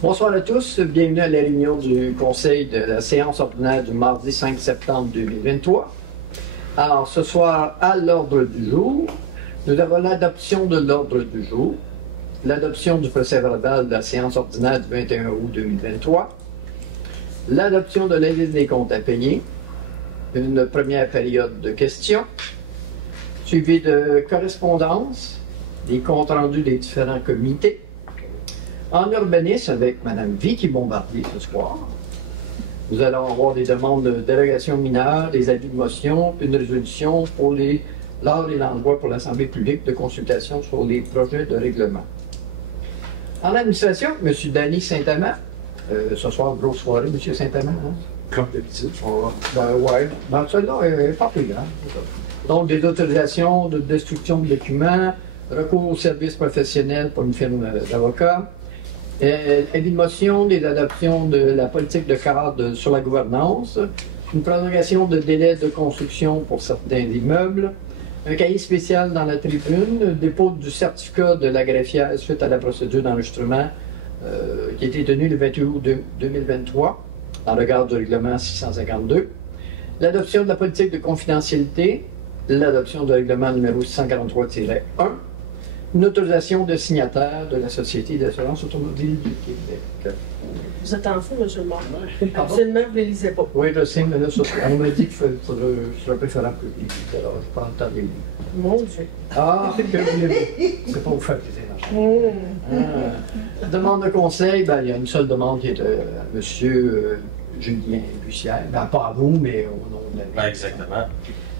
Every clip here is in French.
Bonsoir à tous, bienvenue à la réunion du Conseil de la séance ordinaire du mardi 5 septembre 2023. Alors, ce soir, à l'ordre du jour, nous avons l'adoption de l'ordre du jour, l'adoption du procès-verbal de la séance ordinaire du 21 août 2023, l'adoption de la liste des comptes à payer, une première période de questions, suivie de correspondance, des comptes rendus des différents comités. En urbanisme, avec Mme Vicky Bombardier ce soir, nous allons avoir des demandes de dérogation mineure, des avis de motion, une résolution pour l'heure et l'endroit pour l'Assemblée publique de consultation sur les projets de règlement. En administration, M. Danny Saint-Amand, ce soir, grosse soirée, M. Saint-Amand. Hein? Comme d'habitude. Ouais. Ben, celle-là est pas plus grande. Donc, des autorisations de destruction de documents, recours aux services professionnels pour une firme d'avocats, avis de motion des adoptions de la politique de cadre sur la gouvernance, une prolongation de délai de construction pour certains immeubles, un cahier spécial dans la tribune, dépôt du certificat de la greffière suite à la procédure d'enregistrement qui a été tenue le 28 août 2023 dans le cadre du règlement 652, l'adoption de la politique de confidentialité, l'adoption du règlement numéro 643-1, une autorisation de signataire de la Société d'assurance automobile du Québec. Vous êtes en fou, M. le maire. Absolument, vous ne les lisez pas. Oui, je sais, mais là, on m'a dit que je serais préférable que je les lise, alors je prends le temps de les lire. Mon Dieu. Ah, que voulez-vous? C'est pas vous faire plaisir. Demande de conseil, ben, il y a une seule demande qui est de M. Julien Bussière. Ben, pas à vous, mais au nom de la... Ben, exactement.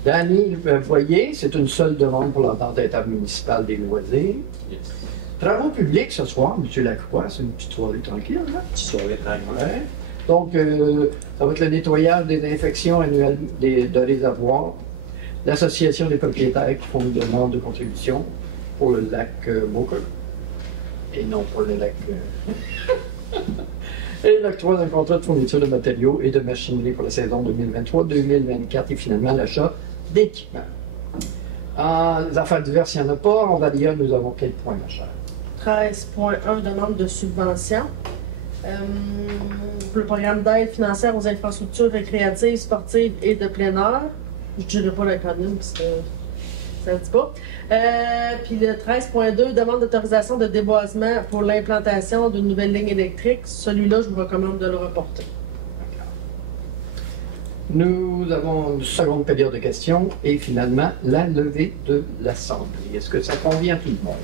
Danny Voyer, c'est une seule demande pour l'entente intermunicipale des loisirs. Yes. Travaux publics ce soir, M. Lacroix, c'est une petite soirée tranquille. Hein? Petite soirée tranquille. Ouais. Donc, ça va être le nettoyage des infections annuelles de réservoirs, l'association des propriétaires qui font une demande de contribution pour le lac Beaucœur, et non pour le lac... Et l'octroi d'un contrat de fourniture de matériaux et de machinerie pour la saison 2023-2024 et finalement l'achat d'équipements. En les affaires diverses, il n'y en a pas. En Valia, nous avons quel point, ma chère? 13.1, demande de subvention. Pour le programme d'aide financière aux infrastructures récréatives, sportives et de plein air. Je ne dirai pas l'acronyme parce que ça ne dit pas. Puis le 13.2, demande d'autorisation de déboisement pour l'implantation d'une nouvelle ligne électrique. Celui-là, je vous recommande de le reporter. Nous avons une seconde période de questions et finalement la levée de l'Assemblée. Est-ce que ça convient à tout le monde?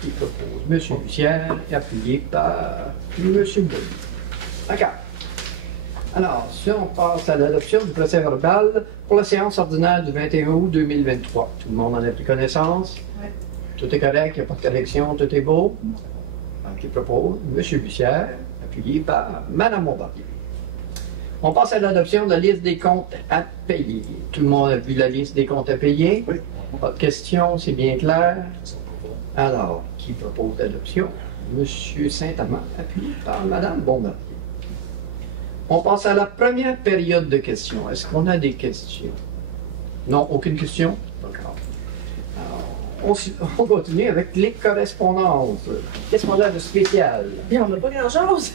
Qui propose? M. Bussière, appuyé par M. Boulay. D'accord. Alors, si on passe à l'adoption du procès-verbal pour la séance ordinaire du 21 août 2023. Tout le monde en a pris connaissance? Oui. Tout est correct, il n'y a pas de correction, tout est beau? Alors, qui propose? M. Bussière, appuyé par Mme Bombardier. On passe à l'adoption de la liste des comptes à payer. Tout le monde a vu la liste des comptes à payer? Oui. Pas de questions, c'est bien clair? Alors, qui propose l'adoption? M. Saint-Amand, appuyé par Mme Bombardier. On passe à la première période de questions. Est-ce qu'on a des questions? Non, aucune question? D'accord. Alors, on continue avec les correspondances. Qu'est-ce qu'on a de spécial? Bien, on n'a pas grand-chose.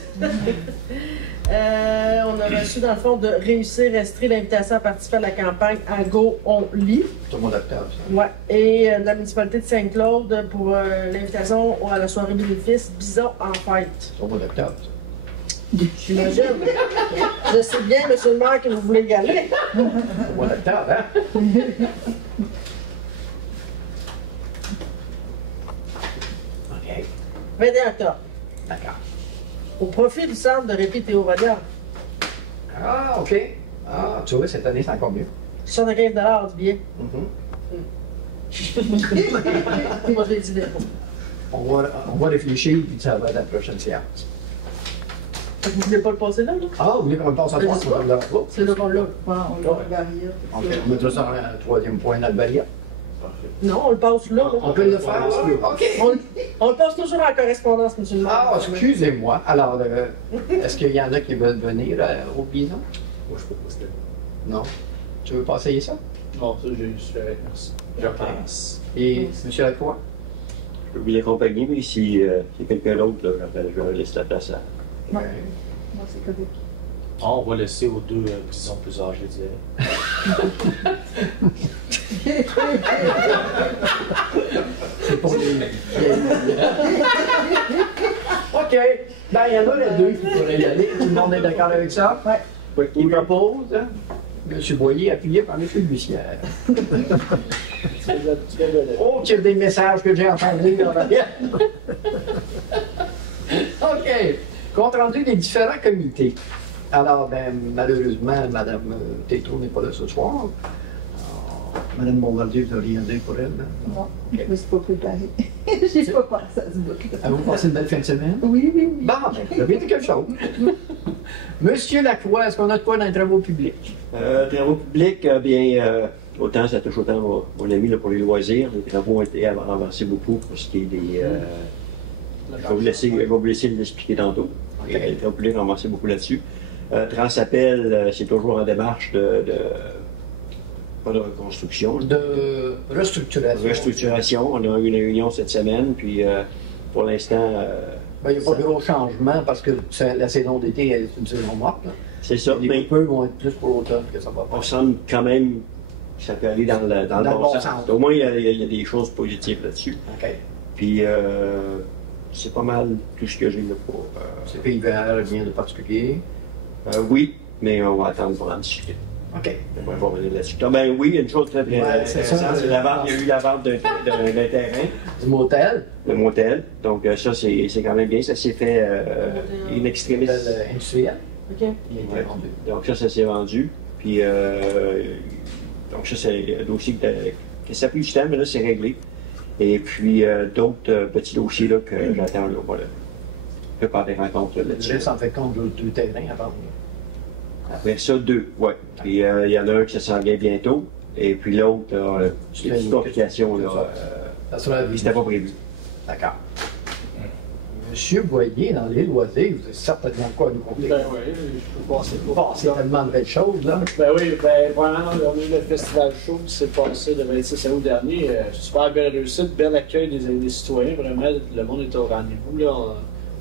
On a reçu, dans le fond, de réussir à restreindre l'invitation à participer à la campagne à Go, on lit. Tout le monde octobre, ça. Ouais. Et la municipalité de Saint-Claude pour l'invitation à la soirée bénéfice Bison en fête. Tout le monde octobre, ça. J'imagine. Je sais bien, monsieur le maire, que vous voulez y aller. Tout le monde octobre, hein? OK. 21 octobre. D'accord. Au profit du centre de répit Théo Vadia. Ah, OK. Ah, tu vois, cette année, c'est encore mieux. 75 du billet. Moi, je l'ai dit déjà. On va réfléchir, puis ça va être la prochaine séance. Vous voulez pas le passer là, là? Ah, vous voulez qu'on le passe à Ben, trois? c'est pas. On l'a pas. C'est là qu'on l'a. Ouais, on l'a regardé. OK, on mettra ça en troisième point dans le barrière. Parfait. Non, on le passe là. là. On peut le faire, ça? OK. On le passe toujours en correspondance, monsieur le maire. Ah, excusez-moi. Alors, est-ce qu'il y en a qui veulent venir au bison? Moi, je peux pas c'était. Non. Tu veux pas essayer ça? Non, ça, je suis avec merci. Je pense. Et M. Lacroix? peux vous accompagner, mais si c'est quelqu'un d'autre, là, je vais laisser la place à. Non, c'est correct. On va laisser aux deux, disons, plus âgés d'y aller. C'est pour les. OK. Ben, il y en a les deux qui pourraient y aller. Tout le monde est d'accord avec ça? Oui. Qui propose? Hein? M. Boyer, appuyé par les fiduciaires. Oh, qu'il y a des messages que j'ai entendus dans la vie. OK. Compte rendu des différents comités. Alors, ben, malheureusement, Mme Tétro n'est pas là ce soir. Alors, Mme Bombardier, vous n'avez rien dit pour elle? Hein? Non, je ne me suis pas préparée. J'ai pas pensé à ce bout-là. Avez-vous passé une belle fin de semaine? Oui, oui, oui. Bon, ben, vous avez dit quelque chose. Monsieur Lacroix, est-ce qu'on a de quoi dans les travaux publics? Travaux publics, autant ça touche autant mon ami là, pour les loisirs. Les travaux ont été avancés beaucoup pour ce qui est des. Je vais vous laisser l'expliquer tantôt. Okay. Les travaux publics ont avancé beaucoup là-dessus. Transappel, c'est toujours en démarche pas de reconstruction. De restructuration. Restructuration. On a eu une réunion cette semaine, puis pour l'instant. Ben, il n'y a pas de gros changement parce que la saison d'été est une saison morte. Là. C'est ça. Les coupeurs vont être plus pour l'automne que ça va pas. On semble quand même que ça peut aller dans le bon sens. Au moins, il y a des choses positives là-dessus. OK. Puis, c'est pas mal tout ce que j'ai là pour. CPIVR, rien de particulier. Oui, mais on va attendre pour en discuter. OK. On va revenir là-dessus. Ben oui, il y a une chose très intéressante, c'est la vente. Il y a eu la vente d'un terrain. Du motel. Le motel. Donc, ça, c'est quand même bien. Ça s'est fait in extremis. Industriel. OK. Il a été vendu. Donc, ça s'est vendu. Puis, donc, ça, c'est un dossier que ça a pris du temps, mais là, c'est réglé. Et puis, d'autres petits dossiers là, que j'attends. Là, voilà. Je vais faire des rencontres là-dessus. Il reste en fait compte deux terrains à vendre. Après ça, 2, oui. Puis il y en a un qui s'en vient bientôt. Et puis l'autre, c'est une petite complication. Ça sera C'était pas prévu. D'accord. Monsieur Boyer, dans les loisirs, vous avez certainement quoi à nous compter? Ben oui, je peux passer pour Bon, c'est tellement de belles choses, là. Ben oui, ben vraiment, on a eu le Festival Show qui s'est passé le 26 août dernier. Super belle réussite, bel accueil des citoyens, vraiment, le monde était au rendez-vous. Là.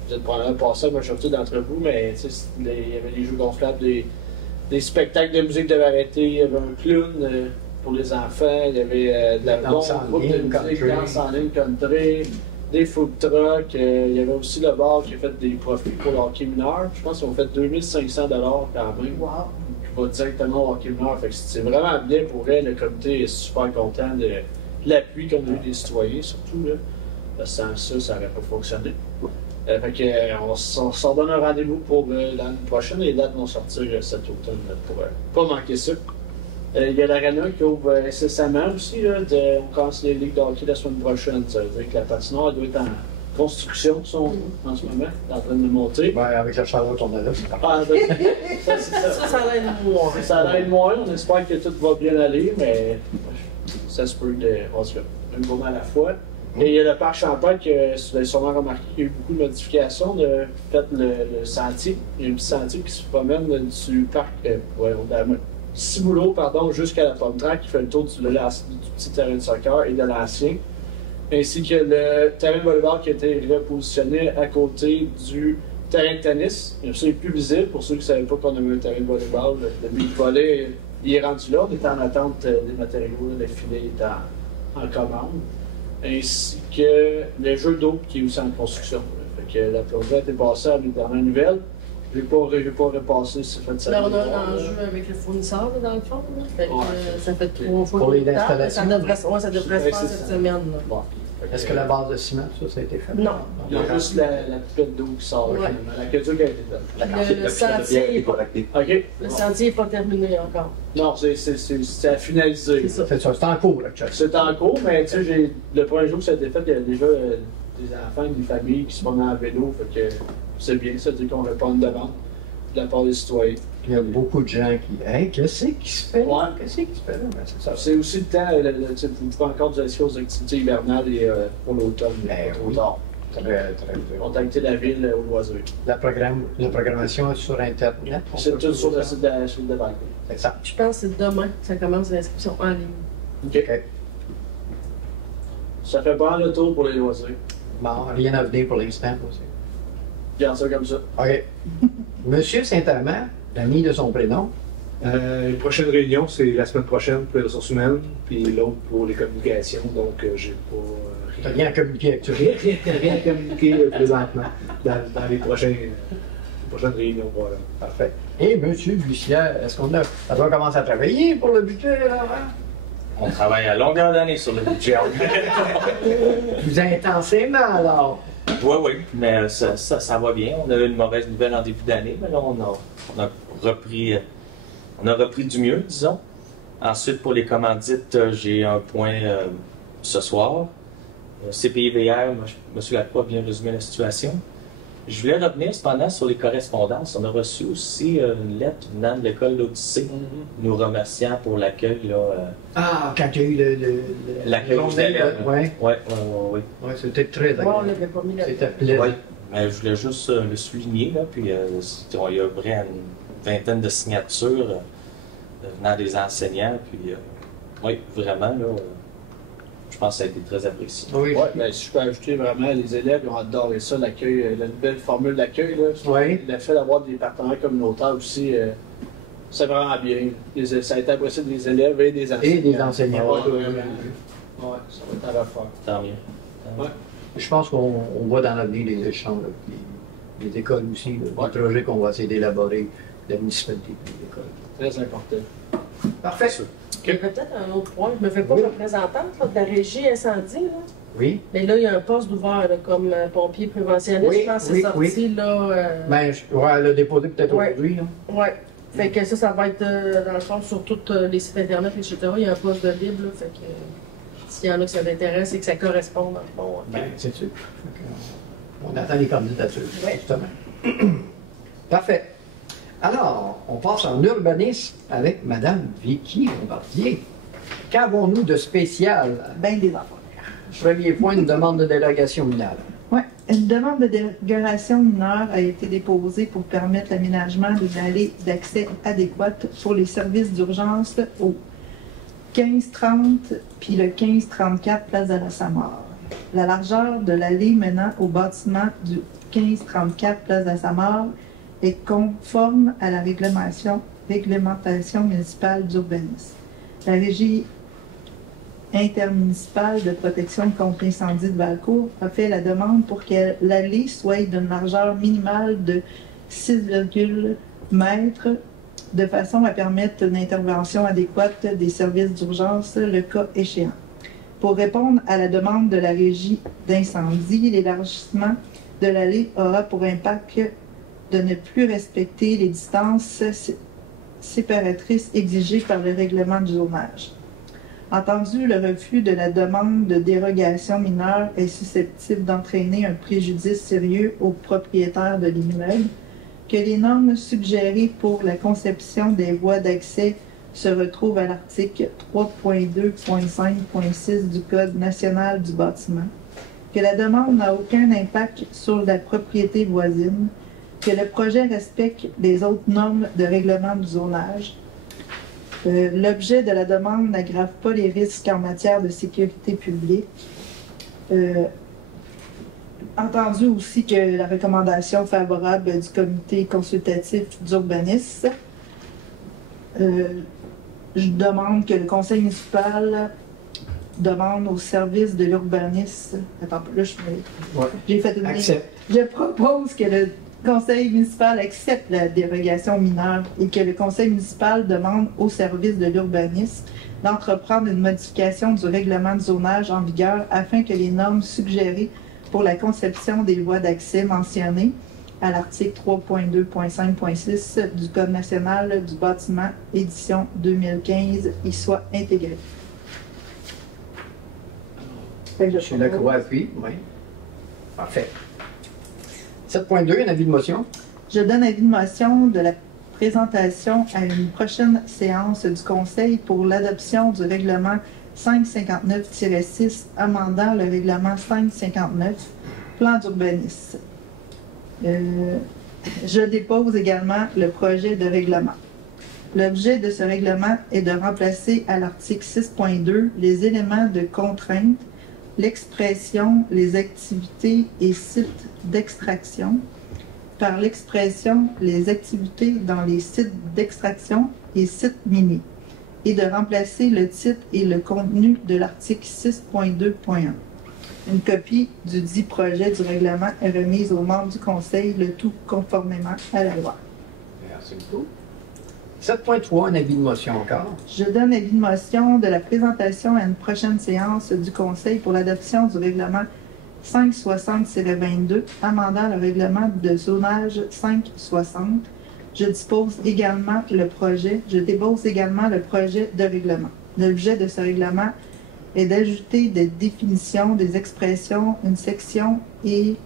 Vous êtes probablement passé à la majorité d'entre vous, mais il y avait des jeux gonflables, des spectacles de musique de variété, il y avait un clown pour les enfants, il y avait de la Danse en groupe de ligne, musique, country. danse en ligne country, des food trucks, il y avait aussi le bar qui a fait des profits pour le hockey mineur. Je pense qu'ils ont fait 2500 $ quand même. Wow. Qui va directement au hockey mineur. Fait que c'est vraiment bien pour elle. Le comité est super content de l'appui qu'on a eu des citoyens, surtout. Là. Parce que sans ça n'aurait pas fonctionné. Fait que, on s'en donne un rendez-vous pour l'année prochaine. Les dates vont sortir cet automne là, pour pas manquer ça. Il y a l'Arena qui ouvre incessamment aussi. Là, on commence les ligues de hockey la semaine prochaine. Ça veut dire que la patinoire doit être en construction en ce moment, en train de monter. Ben, avec la chaleur qu'on a là, c'est parfait. Ah, ça, c'est ça. Ça a l'air moins. Ça a l'air moins. On espère que tout va bien aller, mais ça se peut en tout cas, un moment à la fois. Et il y a le parc Champagne que vous avez sûrement remarqué qu'il y a eu beaucoup de modifications. Peut-être le sentier. Il y a un petit sentier qui se promène du parc Ciboulot, jusqu'à la pomme track qui fait le tour du petit terrain de soccer et de l'ancien. Ainsi que le terrain de volleyball qui a été repositionné à côté du terrain de tennis. Ça est plus visible pour ceux qui ne savaient pas qu'on avait un terrain de volleyball. Le beach volley, il est rendu là. On est en attente des matériaux. Le filet est en commande. Ainsi que le jeu d'eau qui est aussi en construction. Fait que la plongée a été passée à la dernière nouvelle. Je n'ai pas repassé ce fait de ça. Là, on a un enjeu avec le fournisseur, là, dans le fond. Là. Fait que, ça fait 3 fois Pour les qu'on est tard, mais installations. ça devrait se faire cette semaine. Là. Bon. Est-ce que la base de ciment, ça a été fait? Non. Il y a juste la pipette d'eau qui sort. Ouais. La aqueduc a été faite. Le sentier, OK. le sentier n'est pas terminé encore. Non, c'est à finaliser. C'est ça. C'est ça, c'est en cours, actuellement. C'est en cours, mais tu sais, le premier jour que ça a été fait, il y a déjà des enfants, des familles qui se promènent en vélo. Fait que c'est bien, ça veut dire qu'on répond à une demande de la part des citoyens. Il y a beaucoup de gens qui. Hey, qu'est-ce qui se fait? Ouais. Qu'est-ce qui se fait là? Ben, c'est ça. C'est aussi le temps, vous pouvez encore vous inscrire aux activités hivernales et pour l'automne. Ben Pas trop oui. tard. Très bien. Contacter la ville au loisir. La programmation est sur Internet. On C'est peut tout sur trouver le ça. site de la suite de banque. C'est ça. Je pense que c'est demain que ça commence l'inscription en ligne. OK. OK. Ça fait pas le tour pour les loisirs. Bon, rien à venir pour l'instant aussi. Garde ça comme ça. OK. Monsieur Saint-Amand, l'ami de son prénom. Une prochaine réunion, c'est la semaine prochaine pour les ressources humaines, puis l'autre pour les communications. Donc, j'ai pas T'as rien à communiquer actuellement. rien à communiquer présentement dans les prochaines réunions. Voilà. Parfait. Et Monsieur Bussière, est-ce qu'on a. Ça doit commencer à travailler pour le budget, là, hein? On travaille à longueur d'année sur le budget. Plus intensément, alors. Oui, oui, mais ça va bien. On a eu une mauvaise nouvelle en début d'année, mais là, on a repris du mieux, disons. Ensuite, pour les commandites, j'ai un point ce soir. CPIVR, M. Lacroix a bien résumé la situation. Je voulais revenir cependant sur les correspondances. On a reçu aussi une lettre venant de l'école L'Odyssée, nous remerciant pour l'accueil. Ah, quand il y a eu l'accueil des élèves. Oui. Oui. Ouais, c'était très Ouais, on agréable. l'avait pas mis là. C'était plaisant. Oui. Mais je voulais juste le souligner, là, puis il y a près une vingtaine de signatures venant des enseignants, puis oui, vraiment, là, je pense que ça a été très apprécié. Oui. Ouais, ben, si je peux ajouter vraiment, les élèves ils ont adoré ça, l'accueil, la nouvelle formule d'accueil. Oui. Le fait d'avoir des partenaires communautaires aussi, c'est vraiment bien. Ça a été apprécié des élèves et des enseignants. Et des enseignants. Ouais, ouais, ça va être à refaire. Tant mieux. Ouais. Je pense qu'on voit dans l'avenir les échanges, là, puis les écoles aussi, là, Ouais. des projets qu'on va essayer d'élaborer, la municipalité et l'école. Très important. Parfait. Il y a peut-être un autre point. Je me fais pas représentante là, de la régie incendie. Là. Oui. Mais là, il y a un poste ouvert là, comme pompier préventionniste. Oui, je pense que oui, c'est sorti là. Ben, ouais, elle a déposé peut-être Ouais. aujourd'hui, là. Ouais. Fait que ça va être dans le fond sur tous les sites internet, etc. Il y a un poste de libre. Là, fait que s'il y en a qui ça l'intéresse et que ça correspond, dans le fond. Ben, c'est sûr. On attend les candidatures, Oui. justement. Parfait. Alors, on passe en urbanisme avec Mme Vicky Bombardier. Qu'avons-nous de spécial? Ben des affaires. Premier point, une demande de délégation mineure. Oui, une demande de délégation mineure a été déposée pour permettre l'aménagement d'une allée d'accès adéquate pour les services d'urgence au 1530 puis le 1534 Place de la Samar. La largeur de l'allée menant au bâtiment du 1534 Place de la Samar est conforme à la réglementation municipale d'urbanisme. La régie intermunicipale de protection contre l'incendie de Valcourt a fait la demande pour que l'allée soit d'une largeur minimale de 6,0 mètres de façon à permettre une intervention adéquate des services d'urgence le cas échéant. Pour répondre à la demande de la régie d'incendie, l'élargissement de l'allée aura pour impact de ne plus respecter les distances séparatrices exigées par le règlement du zonage. Entendu, le refus de la demande de dérogation mineure est susceptible d'entraîner un préjudice sérieux aux propriétaires de l'immeuble, que les normes suggérées pour la conception des voies d'accès se retrouvent à l'article 3.2.5.6 du Code national du bâtiment, que la demande n'a aucun impact sur la propriété voisine, que le projet respecte les autres normes de règlement du zonage. L'objet de la demande n'aggrave pas les risques en matière de sécurité publique. Entendu aussi que la recommandation favorable du comité consultatif d'urbanisme, je demande que le conseil municipal demande au service de l'urbanisme. Attends, là, j'ai fait une Accepte. Je propose que le conseil municipal accepte la dérogation mineure et que le conseil municipal demande au service de l'urbanisme d'entreprendre une modification du règlement de zonage en vigueur afin que les normes suggérées pour la conception des voies d'accès mentionnées à l'article 3.2.5.6 du Code national du bâtiment, édition 2015, y soient intégrées. Monsieur Lacroix appuie, oui. Parfait. 7.2, un avis de motion. Je donne avis de motion de la présentation à une prochaine séance du Conseil pour l'adoption du règlement 559-6 amendant le règlement 559, plan d'urbanisme. Je dépose également le projet de règlement. L'objet de ce règlement est de remplacer à l'article 6.2 les éléments de contrainte l'expression, les activités et sites d'extraction par l'expression, les activités dans les sites d'extraction et sites miniers, et de remplacer le titre et le contenu de l'article 6.2.1. Une copie du dit projet du règlement est remise aux membres du Conseil, le tout conformément à la loi. Merci beaucoup. 7.3, un avis de motion encore. Je donne avis de motion de la présentation à une prochaine séance du Conseil pour l'adoption du règlement 560-22, amendant le règlement de zonage 560. Je dépose également le projet de règlement. L'objet de ce règlement est d'ajouter des définitions, des expressions, une section et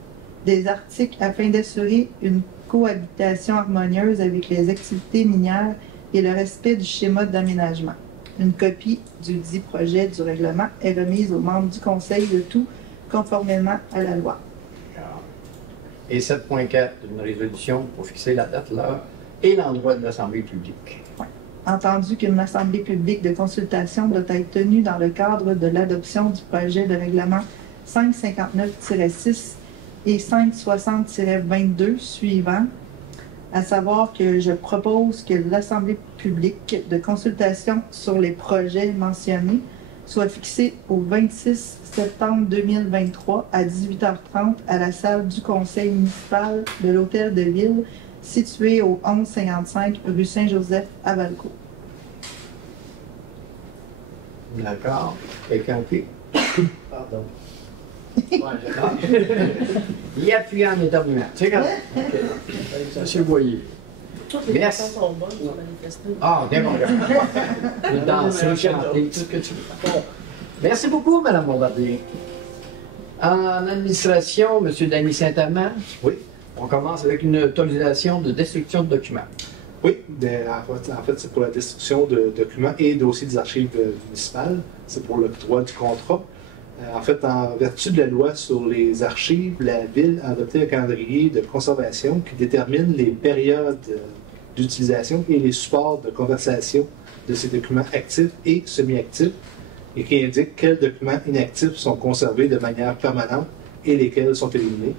des articles afin d'assurer une cohabitation harmonieuse avec les activités minières et le respect du schéma d'aménagement. Une copie du dit projet du règlement est remise aux membres du Conseil, le tout conformément à la loi. Et 7.4, une résolution pour fixer la date, l'heure et l'endroit de l'Assemblée publique. Entendu qu'une assemblée publique de consultation doit être tenue dans le cadre de l'adoption du projet de règlement 559-6 et 560-22 suivant, à savoir que je propose que l'assemblée publique de consultation sur les projets mentionnés soit fixée au 26 septembre 2023 à 18h30 à la salle du conseil municipal de l'Hôtel de Ville, situé au 1155 rue Saint-Joseph à Valcourt. D'accord. Quelqu'un qui? Pardon. Il appuie en éternuant. C'est correct. Monsieur Boyer. Toutes les Merci. façons sont bonnes pour manifester. Ah, d'accord. Danser, chanter, tout ce que tu veux. Merci beaucoup, Mme Bombardier. En administration, M. Danny Saint-Amand. Oui. On commence avec une autorisation de destruction de documents. Oui, en fait c'est pour la destruction de documents et dossiers des archives municipales. C'est pour l'octroi du contrat. En fait, en vertu de la loi sur les archives, la Ville a adopté un calendrier de conservation qui détermine les périodes d'utilisation et les supports de conversation de ces documents actifs et semi-actifs et qui indique quels documents inactifs sont conservés de manière permanente et lesquels sont éliminés.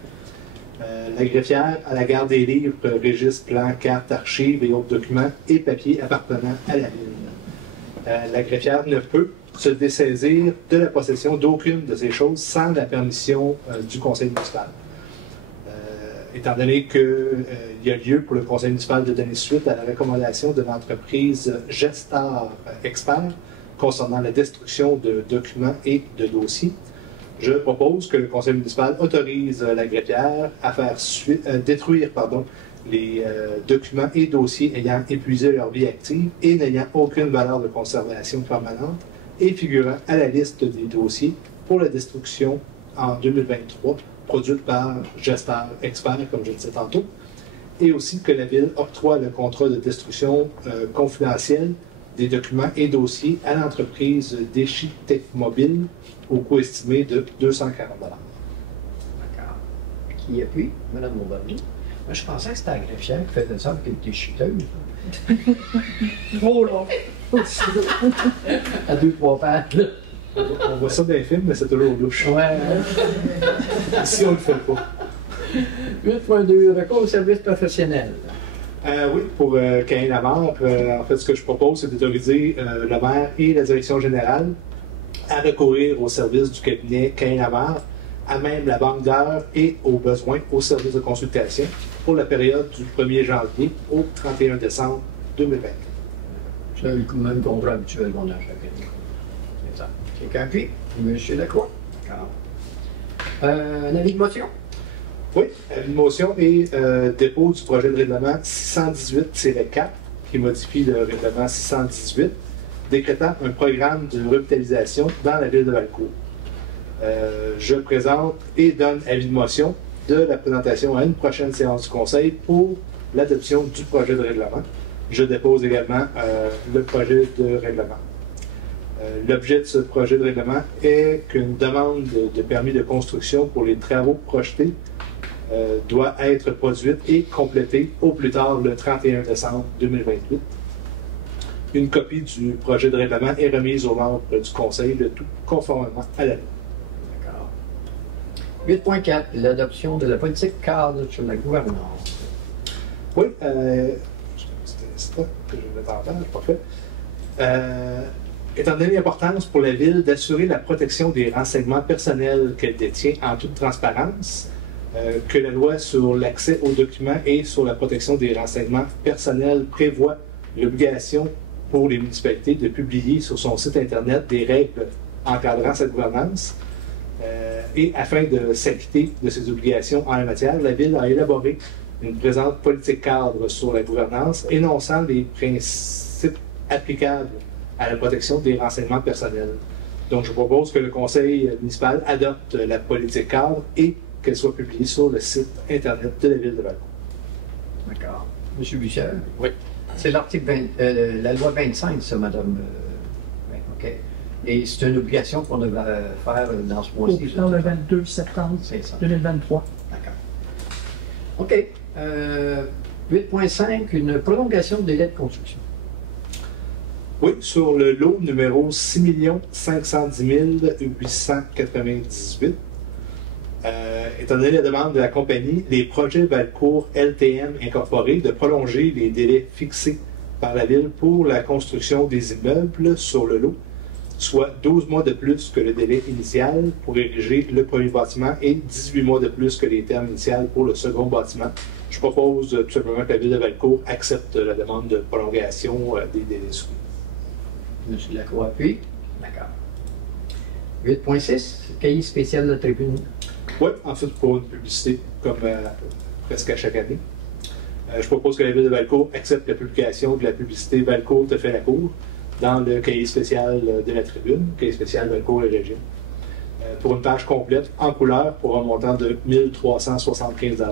La greffière à la garde des livres, registres, plans, cartes, archives et autres documents et papiers appartenant à la Ville. La greffière ne peut se dessaisir de la possession d'aucune de ces choses sans la permission du conseil municipal. Étant donné qu'il y a lieu pour le conseil municipal de donner suite à la recommandation de l'entreprise Gestar Expert concernant la destruction de documents et de dossiers, je propose que le conseil municipal autorise la greffière à faire détruire les documents et dossiers ayant épuisé leur vie active et n'ayant aucune valeur de conservation permanente et figurant à la liste des dossiers pour la destruction en 2023, produite par Gestar Expert, comme je le disais tantôt, et aussi que la Ville octroie le contrat de destruction confidentielle des documents et dossiers à l'entreprise Déchitech Mobile au coût estimé de 240 $. D'accord. Qui appuie? Mme Bombardier. Moi, je pensais que c'était la greffière qui faisait ça avec une déchiteuse. Trop long. À 2-3 pattes. On voit ça dans les films, mais c'est toujours louche. Ouais. Ici, on ne le fait pas. 8.2, recours au service professionnel. Oui, pour Cain Lamar, en fait, ce que je propose, c'est d'autoriser le maire et la direction générale à recourir au service du cabinet Cain Lamar, à même la banque d'heures et aux besoins au service de consultation pour la période du 1er janvier au 31 décembre 2020. C'est le même contrat habituel qu'on a chaque année. C'est ça. Quelqu'un appuie? M. Lacroix. D'accord. Un avis de motion? Oui, une motion et dépôt du projet de règlement 618-4 qui modifie le règlement 618, décrétant un programme de revitalisation dans la ville de Valcourt. Je présente et donne avis de motion de la présentation à une prochaine séance du Conseil pour l'adoption du projet de règlement. Je dépose également le projet de règlement. L'objet de ce projet de règlement est qu'une demande de permis de construction pour les travaux projetés doit être produite et complétée au plus tard le 31 décembre 2028. Une copie du projet de règlement est remise aux membres du Conseil, le tout conformément à la loi. 8.4, l'adoption de la politique cadre sur la gouvernance. Oui, c'était que je vais mettre en page, parfait. Étant donné l'importance pour la Ville d'assurer la protection des renseignements personnels qu'elle détient en toute transparence, que la loi sur l'accès aux documents et sur la protection des renseignements personnels prévoit l'obligation pour les municipalités de publier sur son site Internet des règles encadrant cette gouvernance. Et afin de s'acquitter de ces obligations en la matière, la Ville a élaboré une présente politique cadre sur la gouvernance, énonçant les principes applicables à la protection des renseignements personnels. Donc, je propose que le Conseil municipal adopte la politique cadre et qu'elle soit publiée sur le site Internet de la Ville de Valcourt. D'accord. Monsieur Bussière? Oui. C'est l'article la loi 25, ça, madame. Oui, OK. Et c'est une obligation qu'on devait faire dans ce mois-ci. Dans le 22 septembre 2023. D'accord. OK. 8.5, une prolongation de délai de construction. Oui, sur le lot numéro 6 510 898, étant donné la demande de la compagnie, les projets Valcourt LTM Incorporé de prolonger les délais fixés par la Ville pour la construction des immeubles sur le lot, soit 12 mois de plus que le délai initial pour ériger le premier bâtiment et 18 mois de plus que les termes initiaux pour le second bâtiment. Je propose tout simplement que la Ville de Valcourt accepte la demande de prolongation des délais soumis. Monsieur Lacroix appuie. D'accord. 8.6, cahier spécial de la tribune. Oui, en fait, pour une publicité, comme presque à chaque année. Je propose que la Ville de Valcourt accepte la publication de la publicité Valcourt te fait la cour dans le cahier spécial de la tribune, cahier spécial Valcourt et Région, pour une page complète en couleur pour un montant de 1 375 $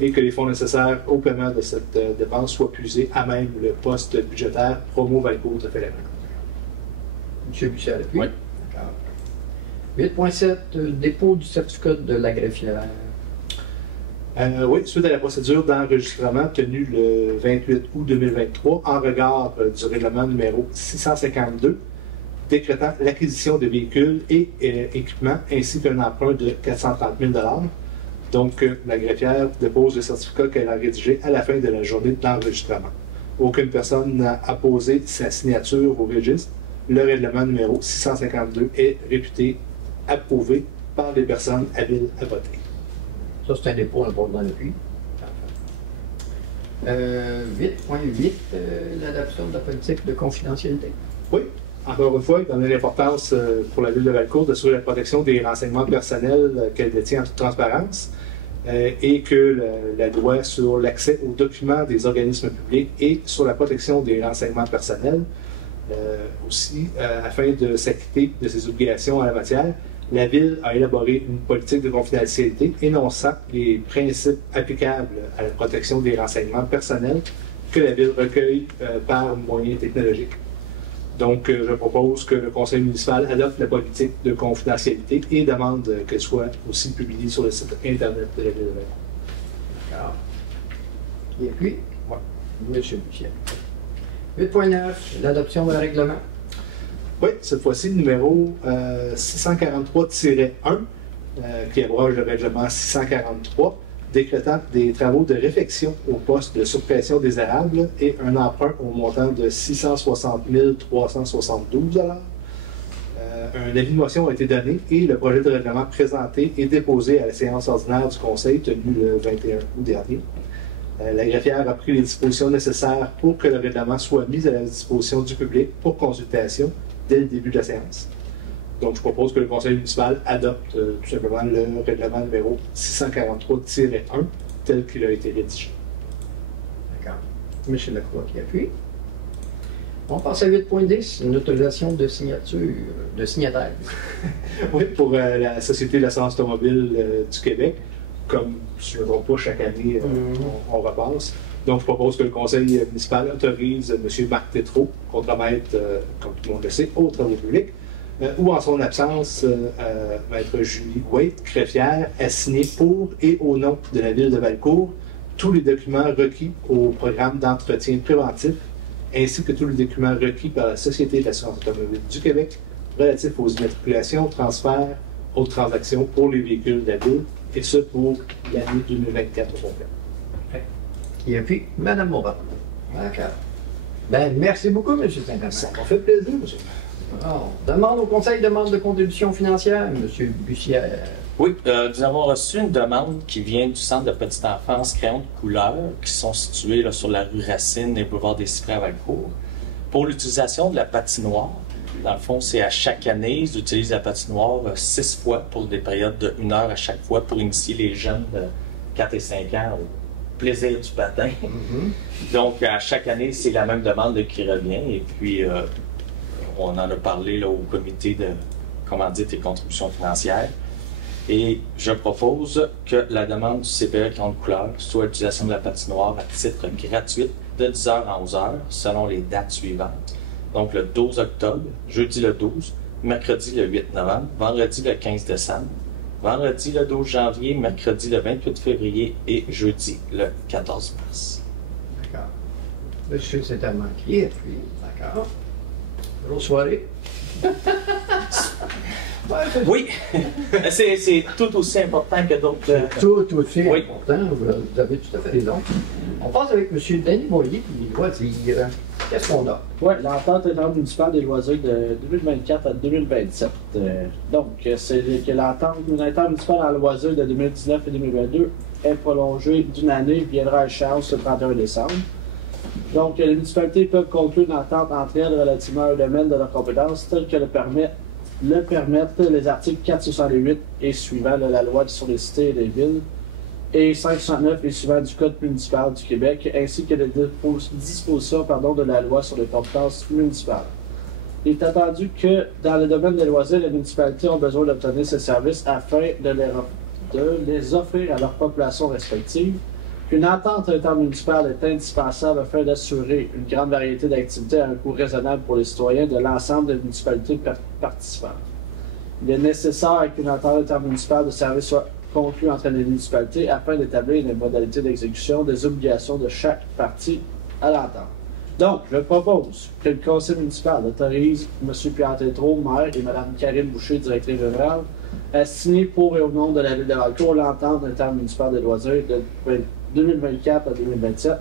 et que les fonds nécessaires au paiement de cette dépense soient puisés à même le poste budgétaire promo Valcourt te fait la cour. Monsieur Bussière appuie. Oui. D'accord. 8.7, dépôt du certificat de la greffière. Oui, suite à la procédure d'enregistrement tenue le 28 août 2023 en regard du règlement numéro 652, décrétant l'acquisition de véhicules et équipements ainsi qu'un emprunt de 430 000 $. Donc, la greffière dépose le certificat qu'elle a rédigé à la fin de la journée d'enregistrement. Aucune personne n'a apposé sa signature au registre. Le règlement numéro 652 est réputé approuvé par les personnes habiles à voter. Ça, c'est un dépôt, on le porte dans l'appui. 8.8, l'adoption de la politique de confidentialité. Oui, encore une fois, étant donné l'importance pour la Ville de Valcourt d'assurer la protection des renseignements personnels qu'elle détient en toute transparence et que la loi sur l'accès aux documents des organismes publics et sur la protection des renseignements personnels aussi, afin de s'acquitter de ses obligations en la matière, la Ville a élaboré une politique de confidentialité énonçant les principes applicables à la protection des renseignements personnels que la Ville recueille par moyens technologiques. Donc, je propose que le Conseil municipal adopte la politique de confidentialité et demande qu'elle soit aussi publiée sur le site Internet de la Ville de Valcourt. D'accord. Qui appuie? Oui. Monsieur Bussière. 8.9, l'adoption d'un règlement. Oui, cette fois-ci, le numéro 643-1, qui abroge le règlement 643, décrétant des travaux de réfection au poste de suppression des érables et un emprunt au montant de 660 372 $. Un avis de motion a été donné et le projet de règlement présenté et déposé à la séance ordinaire du Conseil tenue le 21 août dernier. La greffière a pris les dispositions nécessaires pour que le règlement soit mis à la disposition du public pour consultation dès le début de la séance. Donc, je propose que le Conseil municipal adopte tout simplement le règlement numéro 643-1 tel qu'il a été rédigé. D'accord. Monsieur Lacroix qui appuie. On passe à 8.10, une autorisation de signature, de signataire. Oui, pour la Société de l'assurance automobile du Québec. Comme, si je ne me trompe pas, chaque année, on repasse. Donc, je propose que le Conseil municipal autorise M. Marc Tétrault, contre-maître, comme tout le monde le sait, aux travaux publics, ou en son absence, Maître Julie Waite, greffière, à signer pour et au nom de la Ville de Valcourt tous les documents requis au programme d'entretien préventif, ainsi que tous les documents requis par la Société de l'assurance automobile du Québec relatifs aux immatriculations, transferts autres transactions pour les véhicules de la ville, et ce pour l'année 2024 au complet. Et puis, Mme Morin. D'accord. Ben, merci beaucoup, M. Saint-Amand. Ça m'a fait plaisir, monsieur. Demande au Conseil, demande de contribution financière, M. Bussière. Oui, nous avons reçu une demande qui vient du Centre de petite enfance Crayons de couleur, qui sont situés là, sur la rue Racine et boulevard des Cyprès à Valcourt, pour l'utilisation de la patinoire. Dans le fond, c'est à chaque année, ils utilisent la patinoire 6 fois pour des périodes de 1 heure à chaque fois pour initier les jeunes de 4 et 5 ans au plaisir du patin. Donc, à chaque année, c'est la même demande qui revient. Et puis, on en a parlé là, au comité de commandite et contribution financière. Et je propose que la demande du CPE Crayons de couleur soit l'utilisation de la patinoire à titre gratuit de 10h à 11h selon les dates suivantes. Donc le 12 octobre, jeudi le 12, mercredi le 8 novembre, vendredi le 15 décembre, vendredi le 12 janvier, mercredi le 28 février et jeudi le 14 mars. D'accord. Monsieur Saint-Amand qui est puis, d'accord. Bonne soirée. Oui, c'est tout aussi important que d'autres. Tout aussi Oui. important, vous avez tout à fait raison. On passe avec M. Denis Boyer, puis les loisirs. Qu'est-ce qu'on a? Oui, l'entente intermunicipale des loisirs de 2024 à 2027. Donc, c'est que l'entente intermunicipale en loisirs de 2019 et 2022 est prolongée d'une année et viendra à échéance le 31 décembre. Donc, les municipalités peuvent conclure une entente entre elles relativement au domaine de leur compétence tel que le permettent les articles 468 et suivants de la loi sur les cités et les villes et 569 et suivants du Code municipal du Québec, ainsi que les dispositions de la loi sur les compétences municipales. Il est attendu que, dans le domaine des loisirs, les municipalités ont besoin d'obtenir ces services afin de les offrir à leur population respective. Une entente intermunicipale est indispensable afin d'assurer une grande variété d'activités à un coût raisonnable pour les citoyens de l'ensemble des municipalités participantes. Il est nécessaire qu'une entente intermunicipale de services soit conclue entre les municipalités afin d'établir les modalités d'exécution des obligations de chaque partie à l'entente. Donc, je propose que le conseil municipal autorise M. Pierre Tétrault, maire, et Mme Karine Boucher, directrice générale, à signer pour et au nom de la ville de Valcourt l'entente intermunicipale des loisirs de 2024 à 2027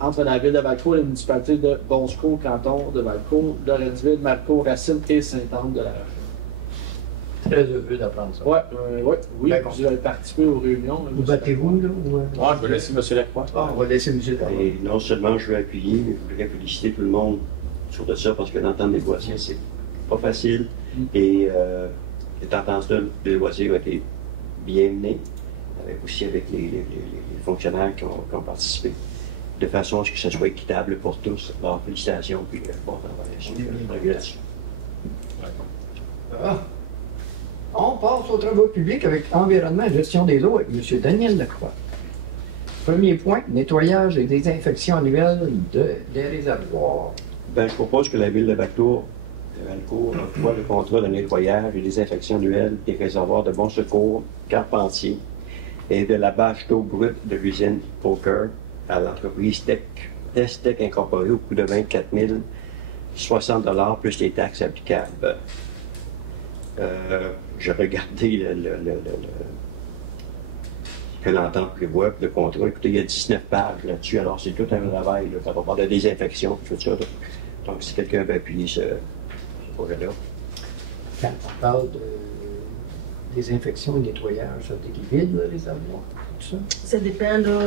entre la ville de Valcourt et les municipalités de Bonscourt, canton de Valcourt, Lorenzville, Marcourt, Racine et Sainte-Anne-de-la-Roche. Très heureux d'apprendre ça. Oui, D'accord. vous avez participé aux réunions. Vous battez-vous, là? Je vais laisser M. Lacroix. On va laisser M. Lacroix. Et non seulement je veux appuyer, mais je voudrais féliciter tout le monde sur de ça parce que l'entente des loisirs, c'est pas facile. Et cette entente-là des loisirs a été bien menée, aussi avec les fonctionnaires qui ont participé, de façon à ce que ce soit équitable pour tous. Alors, félicitations, puis bon travail là-dessus. On passe aux travaux publics avec environnement et gestion des eaux avec M. Daniel Lacroix. Premier point, nettoyage et désinfection annuelle des réservoirs. Ben, je propose que la ville de Valcourt octroie le contrat de nettoyage et désinfection annuelle des réservoirs de Bon Secours, Carpentier et de la bâche d'eau brute de l'usine Poker à l'entreprise Tech Incorporée au coût de 24 060 $ plus les taxes applicables. J'ai regardé que l'entente prévoit, le contrat. Écoutez, il y a 19 pages là-dessus, alors c'est tout un travail. Là, ça va parler de désinfection, tout ça. Donc, si quelqu'un veut appuyer ce projet-là. Quand on parle de désinfection et nettoyage, ça veut dire qu'il vide le réservoir, tout ça? Ça dépend, là.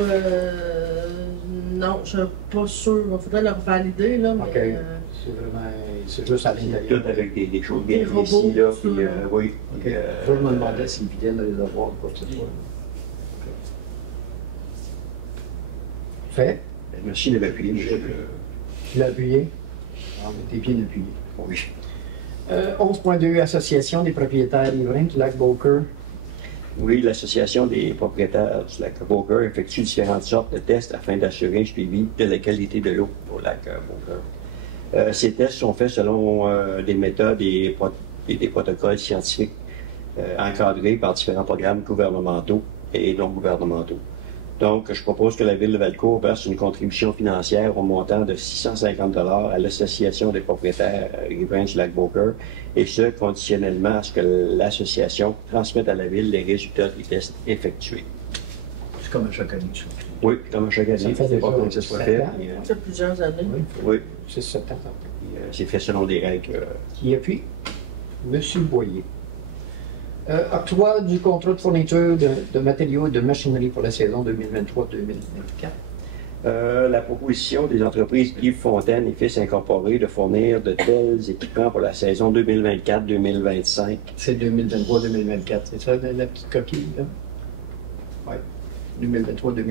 Non, je ne suis pas sûr. Il faudrait le revalider, là. Mais, OK. C'est vraiment. C'est juste à l'intérieur. Tout avec des choses bien Des robots, ici, là. ça. Puis, oui. OK. Puis, Je me demandais s'il vidait le réservoir ou quoi que ce soit. Fait? merci de m'appuyer, monsieur. Tu l'as appuyé? Ah, mais tes pieds d'appuyé. Oui. 11.2, Association des propriétaires riverains du lac Beaucourt. Oui, l'Association des propriétaires du lac Beaucourt effectue différentes sortes de tests afin d'assurer un suivi de la qualité de l'eau au lac Beaucourt. Ces tests sont faits selon des méthodes et des protocoles scientifiques encadrés par différents programmes gouvernementaux et non gouvernementaux. Donc, je propose que la Ville de Valcourt verse une contribution financière au montant de 650 $ à l'Association des propriétaires riverains du lac Beaucoeur, et ce, conditionnellement à ce que l'association transmette à la Ville les résultats des tests effectués. C'est comme à chaque année, ça. Oui, comme à chaque année. Ça fait C'est pas déjà comme ça soit 7 fait. ans. Puis, Ça fait plusieurs années. oui, C'est 7 ans. puis, c'est fait selon des règles. Qui appuie? Monsieur Boyer. Octroi du contrat de fourniture de matériaux et de machinerie pour la saison 2023-2024. La proposition des entreprises Yves Fontaine et Fils Incorporés de fournir de tels équipements pour la saison 2024-2025. C'est 2023-2024, c'est ça, la petite coquille, là? Oui. 2023-2024.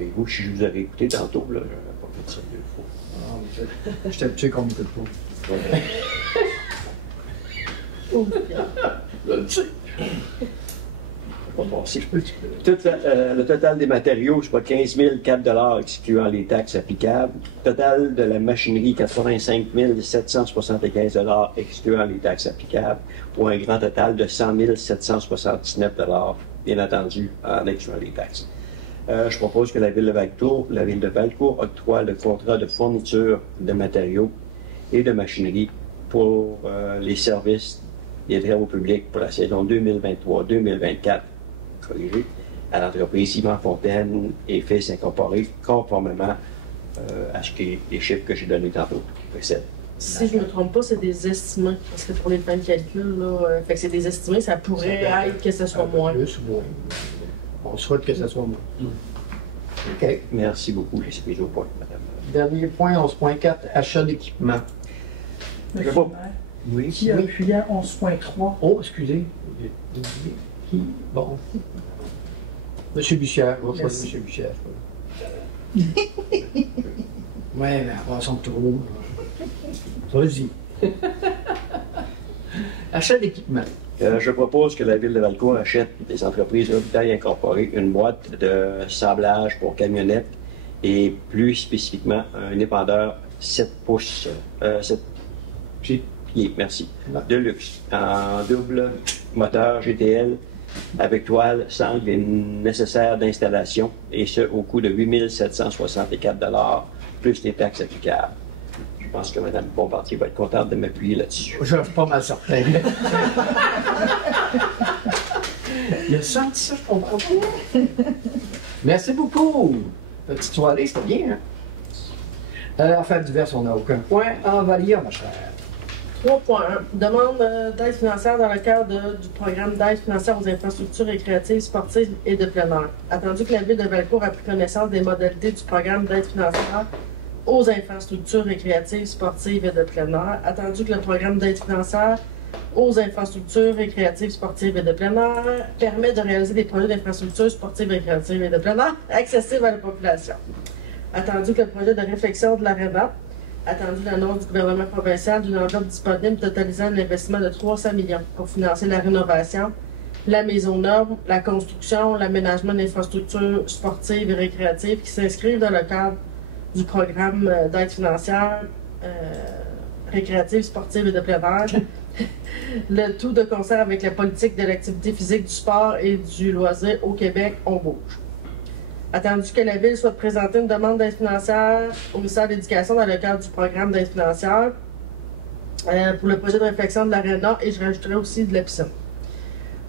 Et vous, si je vous avais écouté tantôt, là, j'aurais pas fait ça 2 fois. Ah, je suis habitué qu'on m'écoute pas. Je le sais. Pas passé. Le total des matériaux, je crois 15 004 $ excluant les taxes applicables. Total de la machinerie, 85 775 $ excluant les taxes applicables, pour un grand total de 100 779 $, bien entendu, en excluant les taxes. Je propose que la Ville de Valcourt octroie le contrat de fourniture de matériaux et de machinerie pour les services des travaux publics pour la saison 2023-2024, corrigé, à l'entreprise Yves Fontaine et Fils Incorporés, conformément à ce les chiffres que j'ai donnés tantôt. Si je ne me trompe pas, c'est des estimés. Parce que pour les fins de calcul, là, fait que c'est des estimés, ça pourrait être que ce soit moins. Plus ou moins. On souhaite que ce soit moins. OK. Merci beaucoup, j'ai pris au point, madame. Dernier point, 11.4, achat d'équipement. Monsieur pas- le maire, Oui. qui a appuyé à 11.3? Oh, excusez. Qui? Bon. Monsieur Bussière, on va choisir Merci. Monsieur Bussière. Ouais, mais passons trop. Vas-y. Achat d'équipement. Je propose que la Ville de Valcourt achète des entreprises Ravitailles Incorporées une boîte de sablage pour camionnettes et plus spécifiquement un épandeur 7 pouces, 7 pieds, merci, de luxe, en double moteur GTL avec toile, sangle et nécessaire d'installation, et ce au coût de 8 764 $ plus les taxes applicables. Je pense que Mme Bombardier va être contente de m'appuyer là-dessus. Je suis pas mal certain. Il a senti ça, je comprends pas. Merci beaucoup. Petite soirée, c'était bien. Affaires diverses, on n'a aucun point. En Valia, ma chère. 3.1. Demande d'aide financière dans le cadre du programme d'aide financière aux infrastructures récréatives, sportives et de plein air. Attendu que la Ville de Valcourt a pris connaissance des modalités du programme d'aide financière aux infrastructures récréatives, sportives et de plein air. Attendu que le programme d'aide financière aux infrastructures récréatives, sportives et de plein air permet de réaliser des projets d'infrastructures sportives, récréatives et de plein air accessibles à la population. Attendu que le projet de réfection de l'ARENA, attendu l'annonce du gouvernement provincial d'une enveloppe disponible totalisant un investissement de 300 millions pour financer la rénovation, la mise aux normes, la construction, l'aménagement d'infrastructures sportives et récréatives qui s'inscrivent dans le cadre du programme d'aide financière récréative, sportive et de plein air. Le tout de concert avec la politique de l'activité physique, du sport et du loisir au Québec, on bouge. Attendu que la Ville soit présenter une demande d'aide financière au ministère de l'Éducation dans le cadre du programme d'aide financière pour le projet de réflexion de l'ARENA, et je rajouterai aussi de la piscine.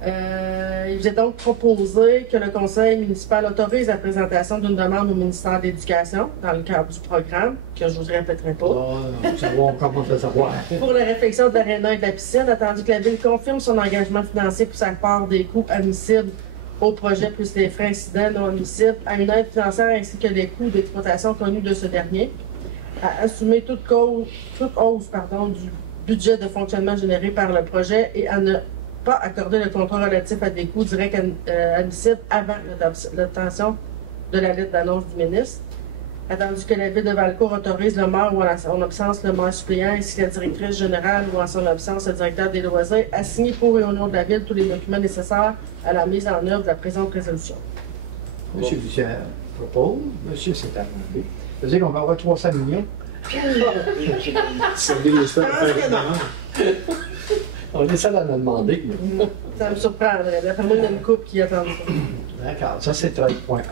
Il vous est donc proposé que le Conseil municipal autorise la présentation d'une demande au ministère de l'Éducation dans le cadre du programme, que je ne vous répéterai pas, On commence à savoir. pour la réflexion de l'ARENA et de la piscine, attendu que la Ville confirme son engagement financier pour sa part des coûts admissibles au projet plus les frais incidents non admissibles à une aide financière ainsi que les coûts d'exploitation connus de ce dernier, à assumer toute hausse du budget de fonctionnement généré par le projet et à ne pas accorder le contrat relatif à des coûts directs admissibles avant l'obtention de la lettre d'annonce du ministre. Attendu que la Ville de Valcourt autorise le maire ou en absence le maire suppléant ainsi que la directrice générale ou en son absence le directeur des loisirs à signer pour et au nom de la Ville tous les documents nécessaires à la mise en œuvre de la présente résolution. Monsieur Bussière propose. Monsieur s'est arrangé. Ça veut dire qu'on va avoir 300 millions. C'est le ministère de faire une demande. On est seul à nous demander. Ça me surprendrait. D'après moi, il y a une couple qui attend ça. D'accord. Ça, c'est 13.1.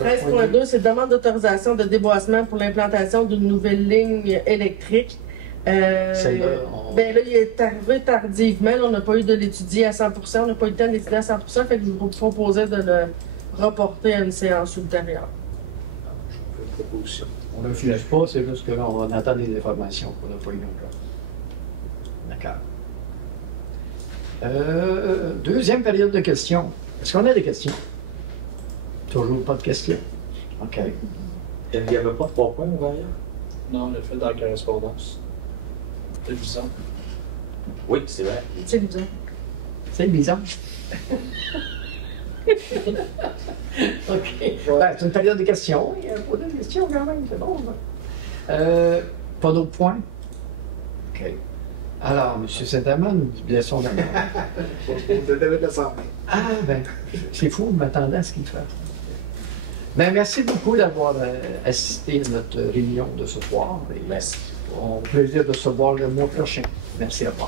13.2, c'est demande d'autorisation de déboisement pour l'implantation d'une nouvelle ligne électrique. Celle-là, Ben là, il est arrivé tardivement. Là, on n'a pas eu de l'étudier à 100%. On n'a pas eu le temps de l'étudier à 100%. Fait que je vous proposais de le reporter à une séance ultérieure. Proposition. On ne refuse pas, c'est juste que là, on attend des informations qu'on n'a pas eues encore. D'accord. Deuxième période de questions. Est-ce qu'on a des questions? Toujours pas de questions. OK. Il n'y avait pas 3 points ouvert? Non, on l'a fait dans la correspondance. C'est bizarre. Oui, c'est vrai. C'est bizarre. C'est bizarre. OK. Ben, c'est une période de questions. Il y a pas de questions quand même, c'est bon. Pas d'autres points? OK. Alors, M. Saint-Amand, nous laissons la main. Vous devez mettre la santé. Ah, ben, c'est fou, je m'attendais à ce qu'il fasse. Ben, merci beaucoup d'avoir assisté à notre réunion de ce soir. Et Merci. on a plaisir de se voir le mois prochain. Merci à vous.